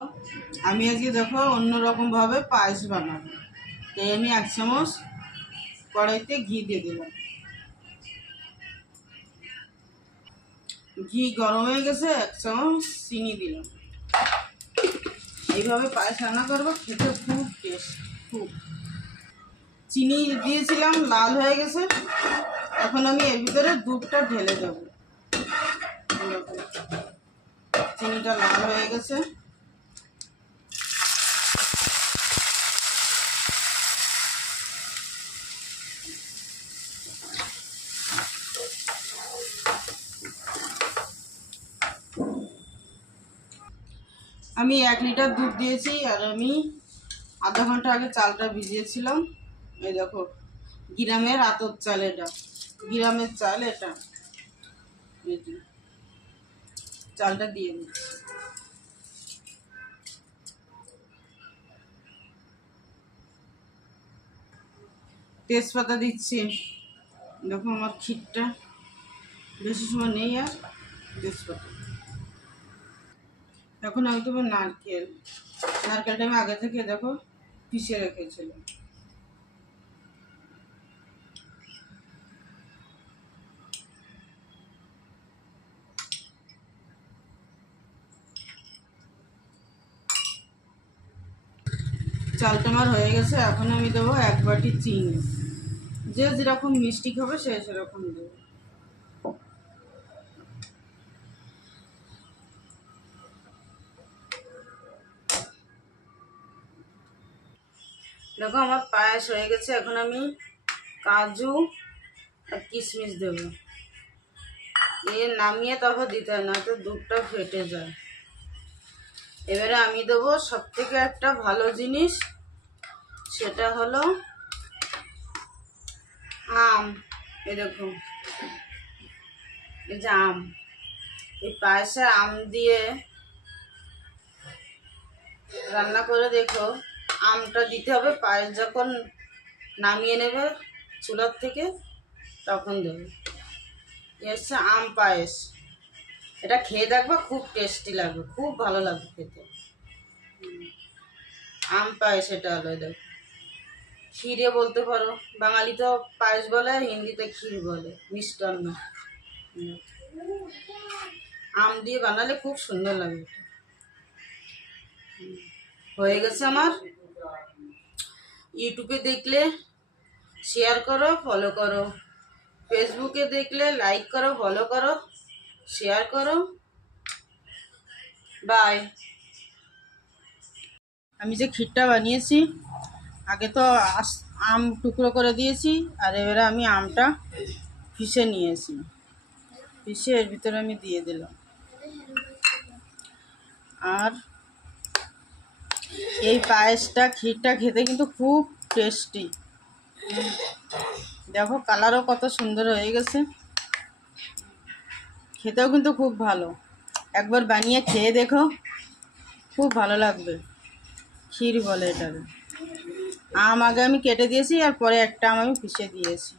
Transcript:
আমি আজকে দেখো অন্যরকম ভাবে পায়েস বানাবো। তাই আমি 1 চামচ কড়াইতে ঘি দিয়ে দিলাম। ঘি গরম হয়ে গেছে, 1 চামচ চিনি দিলাম। এইভাবে পায়েস রান্না করবো, খেতে খুব টেস্ট। খুব চিনি দিয়েছিলাম, লাল হয়ে গেছে। এখন আমি এর ভিতরে দুধটা ঢেলে দেবো। চিনিটা লাল হয়ে গেছে। আমি 1 লিটার দুধ দিয়েছি, আর আমি আধা ঘন্টা আগে চালটা ভিজিয়েছিলাম। এই দেখো, গ্রামের আতপ চাল, এটা গ্রামের চাল। এটা এই যে চালটা দিয়ে দিচ্ছি। তেজপাতা দিচ্ছি। দেখো আমার ক্ষীরটা বেশি সময় নেই। আর তেজপাতা, এখন আমি দেবো নারকেলটা আমি আগে থেকে দেখো পিষে রেখেছিলাম। চালটা আমার হয়ে গেছে। এখন আমি দেবো 1 বাটি চিনি। যে যেরকম মিষ্টি খাবে সে সেরকম দেবো। দেখো আমার পায়েস হয়ে গেছে। এখন আমি কাজু আর কিশমিশ দেবো। নামিয়ে তারপর দিতে হয়, না তো দুধটা ফেটে যায়। এবারে আমি দেবো সব থেকে একটা ভালো জিনিস, সেটা হলো আম। এরকম এই যে আম, এই পায়েসে আম দিয়ে রান্না করে দেখো। আমটা দিতে হবে পায়েস যখন নামিয়ে নেবে চুলার থেকে, তখন দেবে। হচ্ছে আম পায়েস। এটা খেয়ে দেখবে, খুব টেস্টি লাগবে, খুব ভালো লাগবে খেতে। আম পায়েস এটা হলো। দেখো, ক্ষীরে বলতে পারো, বাঙালি তো পায়েস বলে, হিন্দিতে ক্ষীর বলে, মিষ্টান্ন। আম দিয়ে বানালে খুব সুন্দর লাগে। হয়ে গেছে আমার। ইউটিউবে দেখলে শেয়ার করো, ফলো করো। ফেসবুকে দেখলে লাইক করো, ফলো করো, শেয়ার করো। বাই। আমি যে ক্ষীরটা বানিয়েছি, আগে তো আম টুকরো করে দিয়েছি, আর এবারে আমি আমটা পিষে নিয়েছি। পিষে এর ভিতরে আমি দিয়ে দিলাম। আর এই পায়েসটা, ক্ষীরটা খেতে কিন্তু খুব টেস্টি। দেখো কালারও কত সুন্দর হয়ে গেছে, খেতেও কিন্তু খুব ভালো। একবার বানিয়ে খেয়ে দেখো, খুব ভালো লাগবে। ক্ষীর বলে এটাকে। আম আগে আমি কেটে দিয়েছি, আর পরে একটা আম আমি পিষে দিয়েছি।